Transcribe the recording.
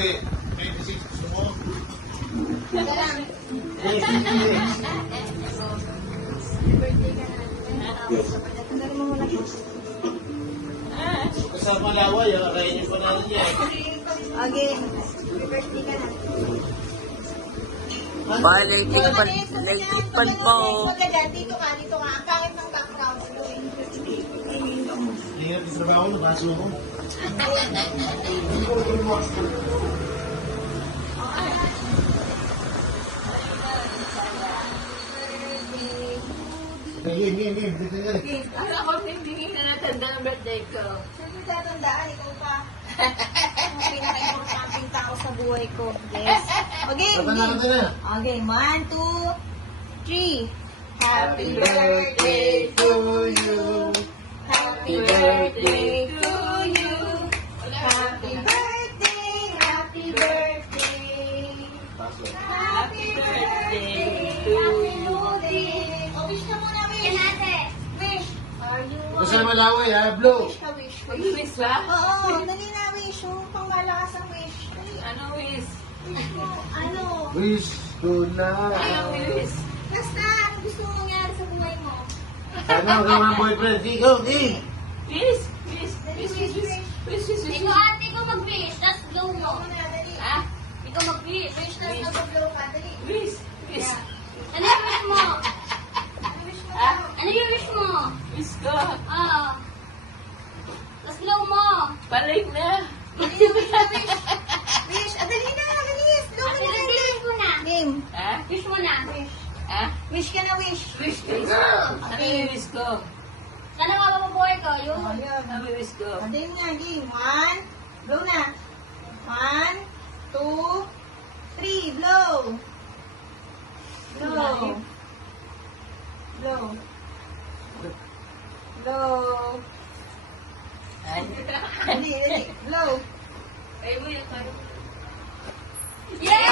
Hindi. 26 gusto mo? Teka lang. Tandaan mo muna po. Kasama laway, kain yung panalo niya. Okay. Happy birthday ka na. Ba, laikit-pan po. Dito ka. Ang pangit ng background. Ingat yung trabaho, nabaso mo. Game. Dito nga. Ako hindi na natanda ang birthday ko. Siyempre tatandaan, ikaw pa. Ang pinaka-importanting tao sa buhay ko. Yes. Okay, Tatandaan ka na. Okay, 1, 2, 3. Happy birthday to you. Happy birthday to you. Happy birthday, happy birthday. Paso. Happy birthday, happy birthday. O, wish ka muna, wish. Wish. Are you Kasama laway, ha? Blue. Wish ka, wish. Mag-wish ba? Oo, dali na, wish. Yung pangmalakas ang wish. Dali. Ano wish? Wish mo, ano? Wish ko na. Ano wish? Basta, ano gusto mong mangyari sa buhay mo? Ano ka mga boyfriend? Go, game. Wish? Dali, wish. Ikaw ate ko mag-wish, tapos blow mo. Ano na, dali. Ah? Ikaw mag-wish. Wish na nag-blow ka, dali. Wish? Wish? Ano yung wish mo? Ano wish mo? Ah? Ano yung wish mo? Wish ko. Oo. Tapos blow mo. Balik na. Dali na, wish na, wish. Wish, dali na, bilis. Blow Ate, mo na, wish mo na. Game. Ah? Wish mo na. Wish. Ah? Wish ka na, wish. Wish? Ano yung wish ko? Sana mapapabuhay ko. Yun. Oh, yun. Ano yung wish ko? Dali na, game. 1, blow na. 1, 2, 3, blow. Blow. Blow. Blow. Ay. Dali. Blow. Ay mo yung Yeah!